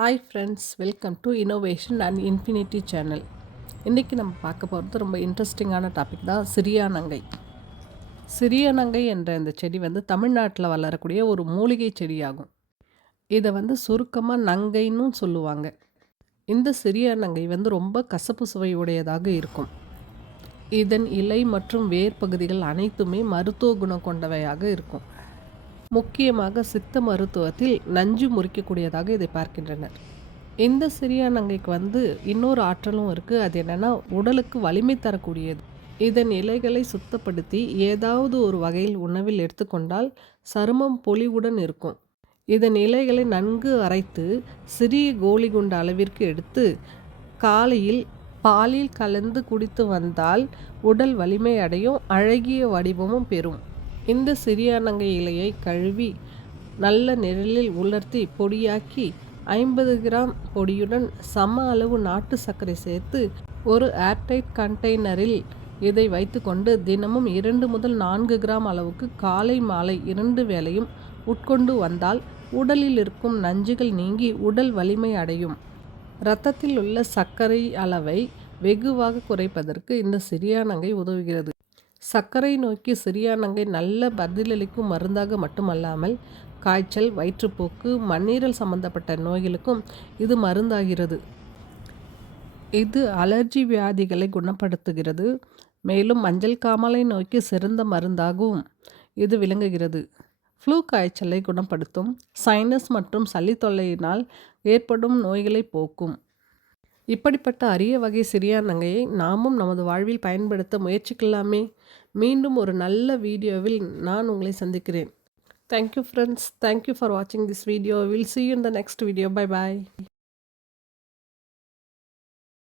Hi friends welcome to innovation and infinity channel இன்றைக்கி நம்ம பார்க்க போகிறது ரொம்ப இன்ட்ரெஸ்டிங்கான டாபிக் தான் சிறியானங்கை சிறியானங்கை என்ற இந்த செடி வந்து தமிழ்நாட்டில் வளரக்கூடிய ஒரு மூலிகை செடியாகும். இதை வந்து சுருக்கமாக நங்கைன்னு சொல்லுவாங்க. இந்த சிறியானங்கை வந்து ரொம்ப கசப்பு சுவையுடையதாக இருக்கும். இதன் இலை மற்றும் வேர் பகுதிகள் அனைத்துமே மருத்துவ குணம் கொண்டவையாக இருக்கும். முக்கியமாக சித்த மருத்துவத்தில் நஞ்சு முறிக்கக்கூடியதாக இதை பார்க்கின்றனர். இந்த சிறியானங்கைக்கு வந்து இன்னொரு ஆற்றலும் இருக்குது அது என்னென்னா உடலுக்கு வலிமை தரக்கூடியது. இதன் இலைகளை சுத்தப்படுத்தி ஏதாவது ஒரு வகையில் உணவில் எடுத்துக்கொண்டால் சருமம் பொலிவுடன் இருக்கும். இதன் இலைகளை நன்கு அரைத்து சிறிய கோலி குண்ட அளவிற்கு எடுத்து காலையில் பாலில் கலந்து குடித்து வந்தால் உடல் வலிமை அடையும் அழகிய வடிவமும் பெறும். இந்த சிறியானங்கை இலையை கழுவி நல்ல நிழலில் உலர்த்தி பொடியாக்கி ஐம்பது கிராம் பொடியுடன் சம அளவு நாட்டு சர்க்கரை சேர்த்து ஒரு ஏர்டைட் கண்டெய்னரில் இதை வைத்துக்கொண்டு தினமும் இரண்டு முதல் நான்கு கிராம் அளவுக்கு காலை மாலை இரண்டு வேளையும் உட்கொண்டு வந்தால் உடலில் இருக்கும் நஞ்சுகள் நீங்கி உடல் வலிமை அடையும். இரத்தத்தில் உள்ள சர்க்கரை அளவை வெகுவாக குறைப்பதற்கு இந்த சிறியானங்கை உதவுகிறது. சர்க்கரை நோக்கி சிறியானங்கை நல்ல பதிலளிக்கும் மருந்தாக மட்டுமல்லாமல் காய்ச்சல் வயிற்றுப்போக்கு மண்ணீரல் சம்பந்தப்பட்ட நோய்களுக்கும் இது மருந்தாகிறது. இது அலர்ஜி வியாதிகளை குணப்படுத்துகிறது. மேலும் மஞ்சள் காமலை நோக்கி சிறந்த மருந்தாகவும் இது விளங்குகிறது. ஃப்ளூ காய்ச்சலை குணப்படுத்தும் சைனஸ் மற்றும் சளி தொல்லையினால் ஏற்படும் நோய்களை போக்கும். இப்படிப்பட்ட அரிய வகை சிறியானங்கையை நாமும் நமது வாழ்வில் பயன்படுத்த முயற்சிக்கலாமே. மீண்டும் ஒரு நல்ல வீடியோவில் நான் உங்களை சந்திக்கிறேன். Thank you friends thank you for வாட்சிங் this video will see in the next video bye bye